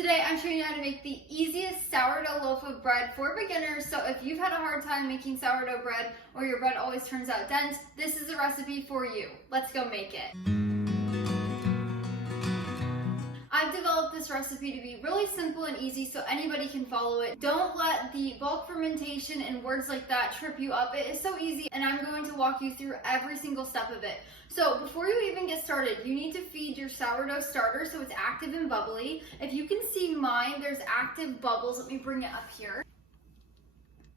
Today I'm showing you how to make the easiest sourdough loaf of bread for beginners. So if you've had a hard time making sourdough bread or your bread always turns out dense, this is the recipe for you. Let's go make it. I've developed this recipe to be really simple and easy so anybody can follow it. Don't let the bulk fermentation and words like that trip you up. It is so easy and I'm going to walk you through every single step of it. So before you even get started, you need to feed your sourdough starter so it's active and bubbly. If you can see mine, there's active bubbles. Let me bring it up here.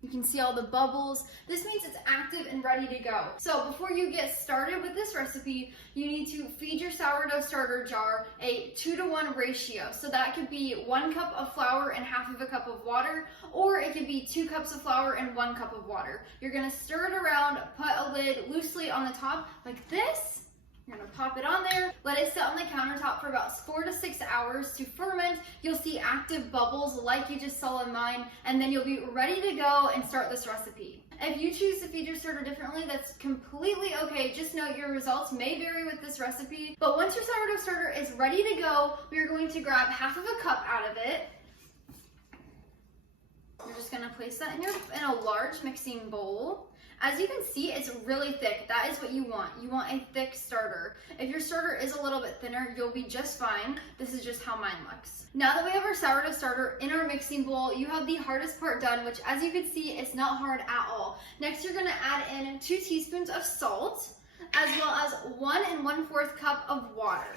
You can see all the bubbles. This means it's active and ready to go. So before you get started with this recipe, you need to feed your sourdough starter jar a 2-to-1 ratio. So that could be 1 cup of flour and half of a cup of water, or it could be 2 cups of flour and 1 cup of water. You're gonna stir it around, put a lid loosely on the top like this. You're gonna pop it on there, let it sit on the countertop for about 4 to 6 hours to ferment. You'll see active bubbles like you just saw in mine, and then you'll be ready to go and start this recipe. If you choose to feed your starter differently, that's completely okay. Just note your results may vary with this recipe. But once your sourdough starter is ready to go, we are going to grab half of a cup out of it. You're just gonna place that in a large mixing bowl. As you can see, it's really thick. That is what you want. You want a thick starter. If your starter is a little bit thinner, you'll be just fine. This is just how mine looks. Now that we have our sourdough starter in our mixing bowl, you have the hardest part done, which as you can see, it's not hard at all. Next, you're gonna add in 2 teaspoons of salt, as well as 1 1/4 cup of water.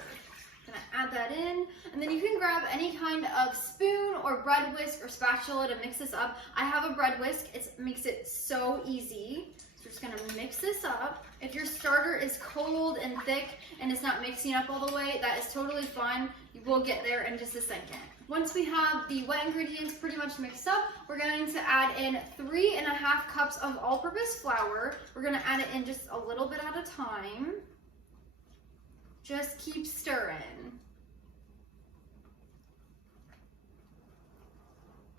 Gonna add that in, and then you can grab any kind of spoon or bread whisk or spatula to mix this up. I have a bread whisk. It makes it so easy. So we're just gonna mix this up. If your starter is cold and thick and it's not mixing up all the way, that is totally fine. We'll get there in just a second. Once we have the wet ingredients pretty much mixed up, we're going to add in 3½ cups of all-purpose flour. We're gonna add it in just a little bit at a time. Just keep stirring.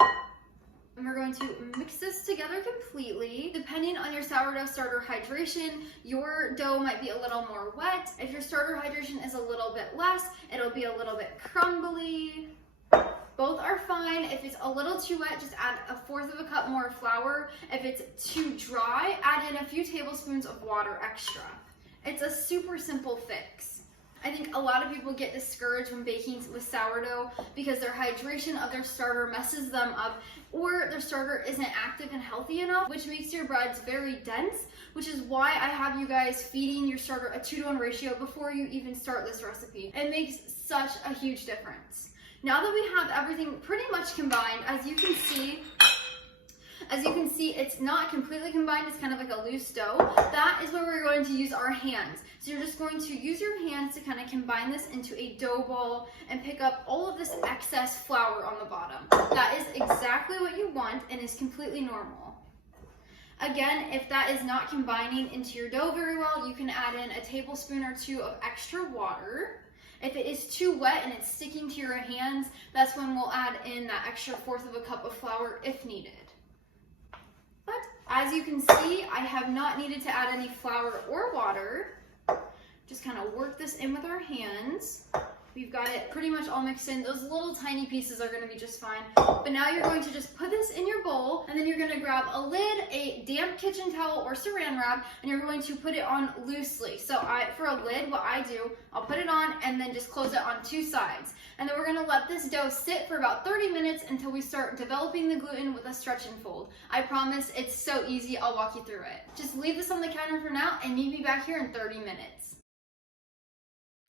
And we're going to mix this together completely. Depending on your sourdough starter hydration, your dough might be a little more wet. If your starter hydration is a little bit less, it'll be a little bit crumbly. Both are fine. If it's a little too wet, just add 1/4 cup more flour. If it's too dry, add in a few tablespoons of water extra. It's a super simple fix. I think a lot of people get discouraged when baking with sourdough because their hydration of their starter messes them up, or their starter isn't active and healthy enough, which makes your breads very dense, which is why I have you guys feeding your starter a 2-to-1 ratio before you even start this recipe. It makes such a huge difference. Now that we have everything pretty much combined, as you can see, it's not completely combined, it's kind of like a loose dough. That is where we're going to use our hands. So you're just going to use your hands to kind of combine this into a dough ball and pick up all of this excess flour on the bottom. That is exactly what you want and is completely normal. Again, if that is not combining into your dough very well, you can add in a tablespoon or 2 of extra water. If it is too wet and it's sticking to your hands, that's when we'll add in that extra 1/4 cup of flour if needed. But as you can see, I have not needed to add any flour or water. Just kind of work this in with our hands. We've got it pretty much all mixed in. Those little tiny pieces are gonna be just fine. But now you're going to just put this in your bowl, and then you're gonna grab a lid, a damp kitchen towel or saran wrap, and you're going to put it on loosely. So for a lid, what I do, I'll put it on and then just close it on 2 sides. And then we're gonna let this dough sit for about 30 minutes until we start developing the gluten with a stretch and fold. I promise it's so easy, I'll walk you through it. Just leave this on the counter for now and meet me back here in 30 minutes.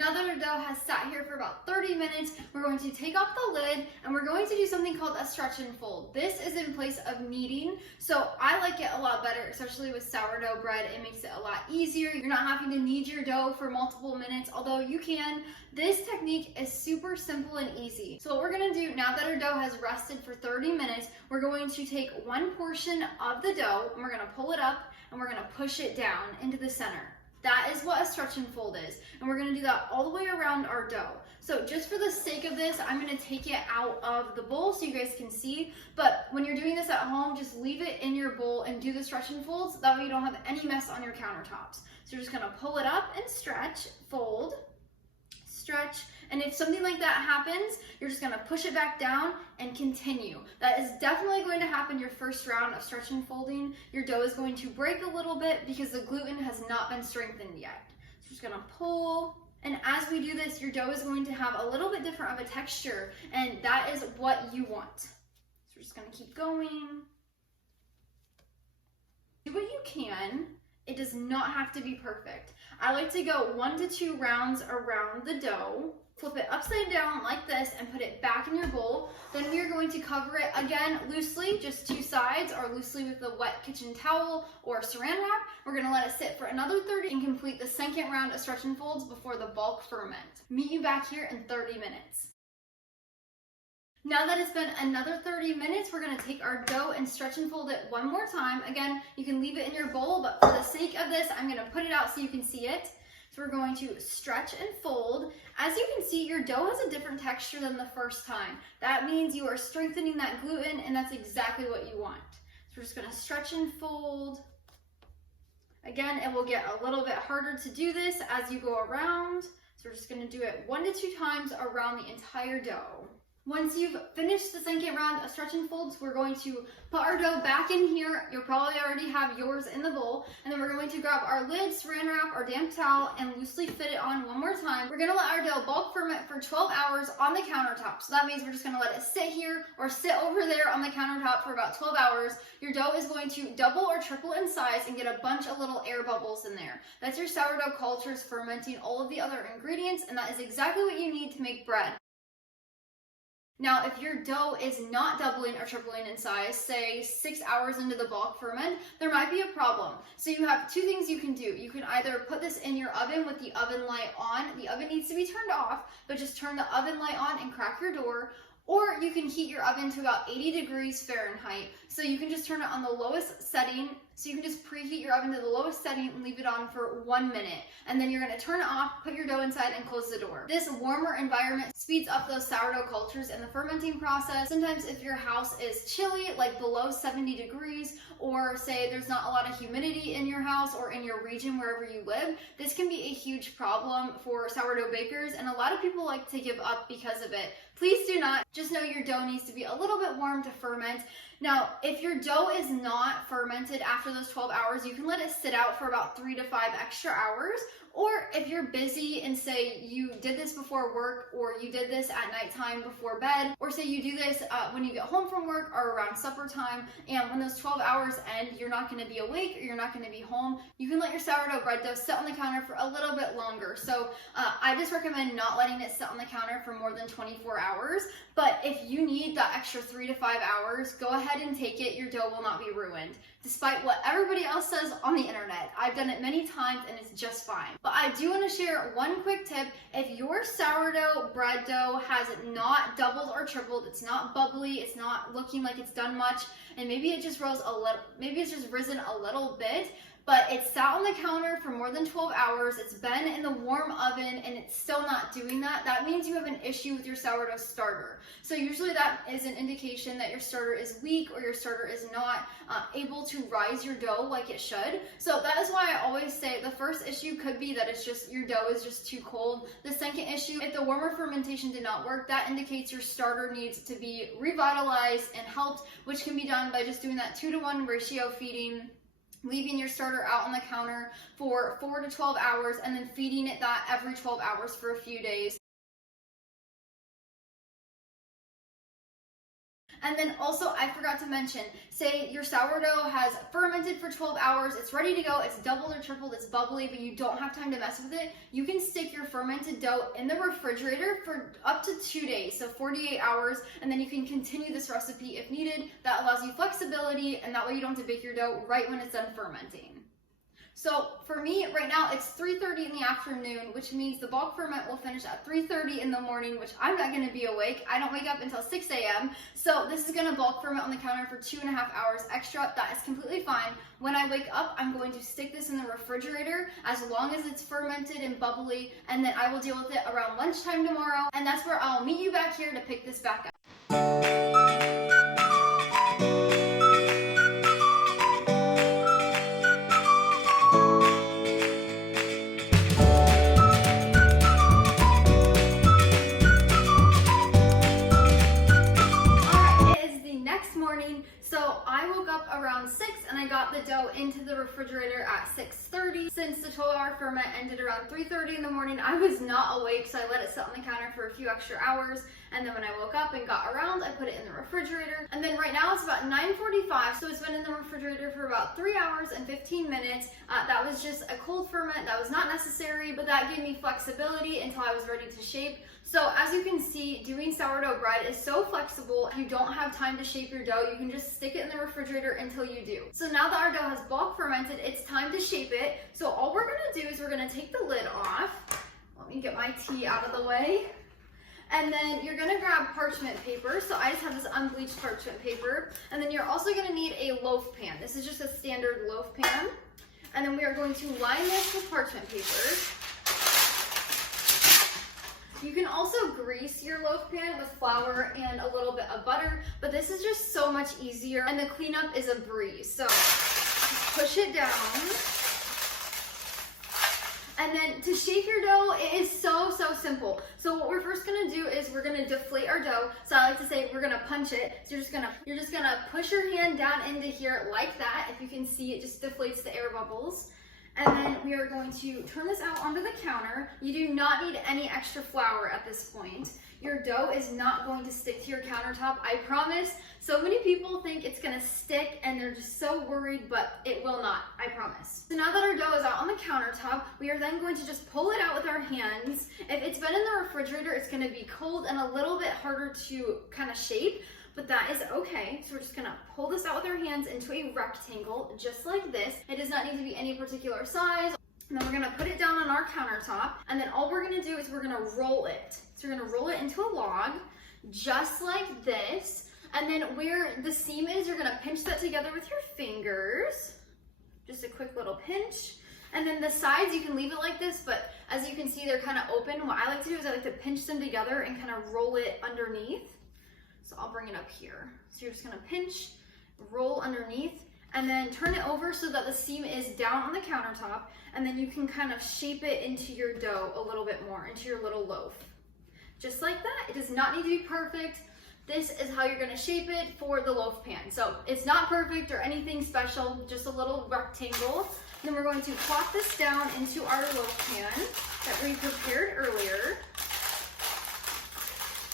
Now that our dough has sat here for about 30 minutes, we're going to take off the lid and we're going to do something called a stretch and fold. This is in place of kneading, so I like it a lot better, especially with sourdough bread. It makes it a lot easier. You're not having to knead your dough for multiple minutes, although you can. This technique is super simple and easy. So what we're gonna do now that our dough has rested for 30 minutes, we're going to take 1 portion of the dough and we're gonna pull it up and we're gonna push it down into the center. That is what a stretch and fold is. And we're gonna do that all the way around our dough. So just for the sake of this, I'm gonna take it out of the bowl so you guys can see. But when you're doing this at home, just leave it in your bowl and do the stretch and folds. That way you don't have any mess on your countertops. So you're just gonna pull it up and stretch, fold, stretch. And if something like that happens, you're just gonna push it back down and continue. That is definitely going to happen your first round of stretch and folding. Your dough is going to break a little bit because the gluten has not been strengthened yet. So we're just gonna pull. And as we do this, your dough is going to have a little bit different of a texture, and that is what you want. So we're just gonna keep going. Do what you can. It does not have to be perfect. I like to go 1 to 2 rounds around the dough. Flip it upside down like this and put it back in your bowl. Then we are going to cover it again loosely, just 2 sides, or loosely with a wet kitchen towel or saran wrap. We're gonna let it sit for another 30 and complete the second round of stretch and folds before the bulk ferment. Meet you back here in 30 minutes. Now that it's been another 30 minutes, we're gonna take our dough and stretch and fold it one more time. Again, you can leave it in your bowl, but for the sake of this, I'm gonna put it out so you can see it. So we're going to stretch and fold. As you can see, your dough has a different texture than the first time. That means you are strengthening that gluten, and that's exactly what you want. So we're just gonna stretch and fold. Again, it will get a little bit harder to do this as you go around. So we're just gonna do it 1 to 2 times around the entire dough. Once you've finished the second round of stretch and folds, we're going to put our dough back in here. You'll probably already have yours in the bowl. And then we're going to grab our lid, saran wrap, or damp towel, and loosely fit it on one more time. We're gonna let our dough bulk ferment for 12 hours on the countertop. So that means we're just gonna let it sit here or sit over there on the countertop for about 12 hours. Your dough is going to double or triple in size and get a bunch of little air bubbles in there. That's your sourdough cultures fermenting all of the other ingredients, and that is exactly what you need to make bread. Now, if your dough is not doubling or tripling in size, say 6 hours into the bulk ferment, there might be a problem. So you have 2 things you can do. You can either put this in your oven with the oven light on. The oven needs to be turned off, but just turn the oven light on and crack your door. Or you can heat your oven to about 80 degrees Fahrenheit. So you can just turn it on the lowest setting. So you can just preheat your oven to the lowest setting and leave it on for 1 minute. And then you're gonna turn it off, put your dough inside, and close the door. This warmer environment speeds up those sourdough cultures in the fermenting process. Sometimes if your house is chilly, like below 70 degrees, or say there's not a lot of humidity in your house or in your region wherever you live, this can be a huge problem for sourdough bakers, and a lot of people like to give up because of it. Please do not. Just know your dough needs to be a little bit warm to ferment. Now, if your dough is not fermented after those 12 hours, you can let it sit out for about 3 to 5 extra hours. Or if you're busy and say you did this before work, or you did this at nighttime before bed, or say you do this when you get home from work or around supper time, and when those 12 hours end, you're not going to be awake or you're not going to be home, you can let your sourdough bread dough sit on the counter for a little bit longer. So I just recommend not letting it sit on the counter for more than 24 hours. But if you need that extra 3 to 5 hours, go ahead and take it. Your dough will not be ruined. Despite what everybody else says on the internet, I've done it many times and it's just fine. But I do want to share one quick tip. If your sourdough bread dough has not doubled or tripled, it's not bubbly, it's not looking like it's done much, and maybe it just rose a little, maybe it's just risen a little bit, but it's sat on the counter for more than 12 hours, it's been in the warm oven, and it's still not doing that, that means you have an issue with your sourdough starter. So usually that is an indication that your starter is weak, or your starter is not able to rise your dough like it should. So that is why I always say the first issue could be that it's just your dough is just too cold. The second issue, if the warmer fermentation did not work, that indicates your starter needs to be revitalized and helped, which can be done by just doing that 2-to-1 ratio feeding, leaving your starter out on the counter for 4 to 12 hours, and then feeding it that every 12 hours for a few days. And then also, I forgot to mention, say your sourdough has fermented for 12 hours, it's ready to go, it's doubled or tripled, it's bubbly, but you don't have time to mess with it. You can stick your fermented dough in the refrigerator for up to 2 days, so 48 hours, and then you can continue this recipe if needed. That allows you flexibility, and that way you don't have to bake your dough right when it's done fermenting. So for me, right now, it's 3:30 in the afternoon, which means the bulk ferment will finish at 3:30 in the morning, which I'm not gonna be awake. I don't wake up until 6 a.m. So this is gonna bulk ferment on the counter for 2.5 hours extra. That is completely fine. When I wake up, I'm going to stick this in the refrigerator as long as it's fermented and bubbly, and then I will deal with it around lunchtime tomorrow. And that's where I'll meet you back here to pick this back up. So I woke up around 6 and I got the dough into the refrigerator at 6:30. Since the 12-hour ferment ended around 3:30 in the morning, I was not awake, so I let it sit on the counter for a few extra hours. And then when I woke up and got around, I put it in the refrigerator. And then right now it's about 9:45, so it's been in the refrigerator for about 3 hours and 15 minutes. That was just a cold ferment. That was not necessary, but that gave me flexibility until I was ready to shape. So as you can see, doing sourdough bread is so flexible. If you don't have time to shape your dough, you can just stick it in the refrigerator until you do. So now that our dough has bulk fermented, it's time to shape it. So all we're gonna do is we're gonna take the lid off. Let me get my tea out of the way. And then you're gonna grab parchment paper. So I just have this unbleached parchment paper. And then you're also gonna need a loaf pan. This is just a standard loaf pan. And then we are going to line this with parchment paper. You can also grease your loaf pan with flour and a little bit of butter, but this is just so much easier and the cleanup is a breeze. So push it down. And then to shape your dough, it is so simple. So what we're first gonna do is we're gonna deflate our dough. So I like to say we're gonna punch it. So you're just gonna push your hand down into here like that. If you can see, it just deflates the air bubbles. And then we are going to turn this out onto the counter. You do not need any extra flour at this point. Your dough is not going to stick to your countertop, I promise. So many people think it's gonna stick and they're just so worried, but it will not, I promise. So now that our dough is out on the countertop, we are then going to just pull it out with our hands. If it's been in the refrigerator, it's gonna be cold and a little bit harder to kind of shape, but that is okay. So we're just gonna pull this out with our hands into a rectangle, just like this. It does not need to be any particular size. And then we're gonna put it down on our countertop, and then all we're gonna do is we're gonna roll it. So we're gonna roll it into a log, just like this. And then where the seam is, you're gonna pinch that together with your fingers. Just a quick little pinch. And then the sides, you can leave it like this, but as you can see, they're kind of open. What I like to do is I like to pinch them together and kind of roll it underneath. So I'll bring it up here. So you're just gonna pinch, roll underneath, and then turn it over so that the seam is down on the countertop, and then you can kind of shape it into your dough a little bit more, into your little loaf. Just like that. It does not need to be perfect. This is how you're gonna shape it for the loaf pan. So it's not perfect or anything special, just a little rectangle. Then we're going to plop this down into our loaf pan that we prepared earlier.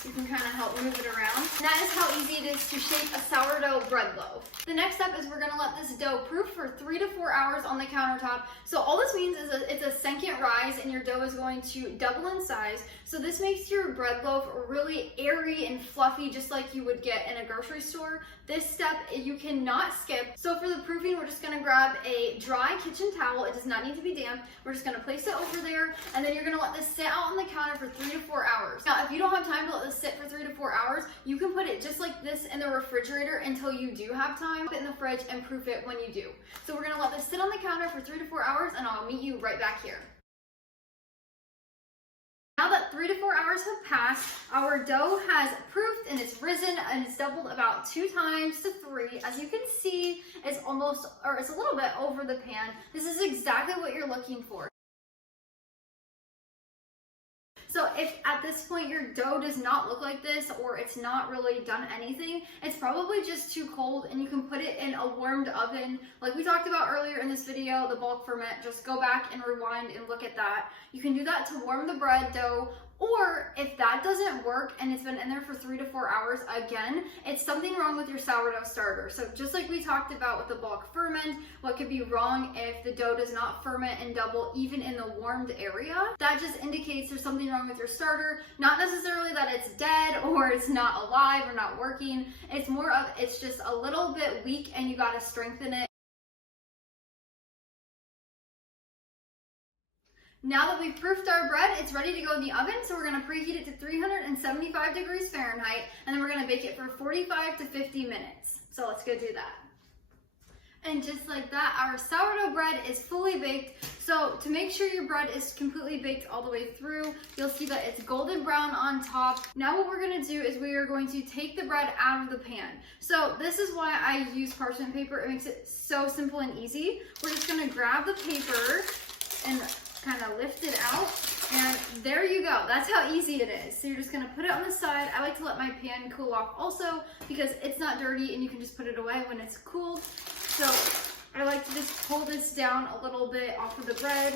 You can kind of help move it around. And that is how easy it is to shape a sourdough bread loaf. The next step is we're gonna let this dough proof for 3 to 4 hours on the countertop. So all this means is it's a second rise and your dough is going to double in size. So this makes your bread loaf really airy and fluffy, just like you would get in a grocery store. This step you cannot skip. So for the proofing, we're just gonna grab a dry kitchen towel. It does not need to be damp. We're just gonna place it over there, and then you're gonna let this sit out on the counter for 3 to 4 hours. Now, if you don't have time to let this sit for 3 to 4 hours, you can put it just like this in the refrigerator until you do have time. Put it in the fridge and proof it when you do. So we're gonna let this sit on the counter for 3 to 4 hours, and I'll meet you right back here. Now that 3 to 4 hours have passed, our dough has proofed and it's risen and it's doubled about 2 times to 3. As you can see, it's almost, or it's a little bit over the pan. This is exactly what you're looking for. So if at this point your dough does not look like this, or it's not really done anything, it's probably just too cold, and you can put it in a warmed oven. Like we talked about earlier in this video, the bulk ferment, just go back and rewind and look at that. You can do that to warm the bread dough, or if that doesn't work and it's been in there for 3 to 4 hours, again, it's something wrong with your sourdough starter. So just like we talked about with the bulk ferment, what could be wrong if the dough does not ferment and double even in the warmed area, that just indicates there's something wrong with your starter. Not necessarily that it's dead or it's not alive or not working. It's more of, it's just a little bit weak and you gotta strengthen it. Now that we've proofed our bread, it's ready to go in the oven, so we're gonna preheat it to 375 degrees Fahrenheit, and then we're gonna bake it for 45 to 50 minutes. So let's go do that. And just like that, our sourdough bread is fully baked. So to make sure your bread is completely baked all the way through, you'll see that it's golden brown on top. Now what we're gonna do is we are going to take the bread out of the pan. So this is why I use parchment paper. It makes it so simple and easy. We're just gonna grab the paper and kind of lift it out. And there you go. That's how easy it is. So you're just gonna put it on the side. I like to let my pan cool off also because it's not dirty and you can just put it away when it's cooled. So I like to just pull this down a little bit off of the bread.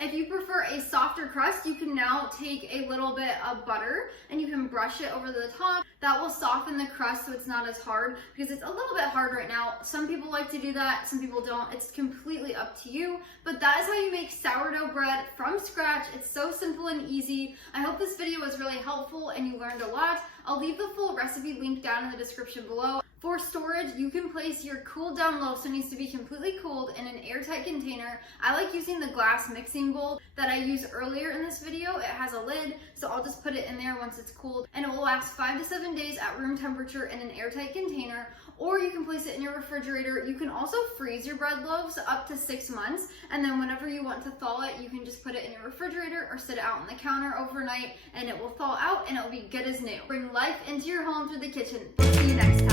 If you prefer a softer crust, you can now take a little bit of butter and you can brush it over the top. That will soften the crust so it's not as hard because it's a little bit hard right now. Some people like to do that, some people don't. It's completely up to you, but that is how you make sourdough bread from scratch. It's so simple and easy. I hope this video was really helpful and you learned a lot. I'll leave the full recipe link down in the description below. For storage, you can place your cooled down loaf, so it needs to be completely cooled, in an airtight container. I like using the glass mixing bowl that I used earlier in this video. It has a lid, so I'll just put it in there once it's cooled, and it will last 5 to 7 days at room temperature in an airtight container. Or you can place it in your refrigerator. You can also freeze your bread loaves up to 6 months, and then whenever you want to thaw it, you can just put it in your refrigerator or sit it out on the counter overnight, and it will thaw out and it will be good as new. Bring life into your home through the kitchen. We'll see you next time.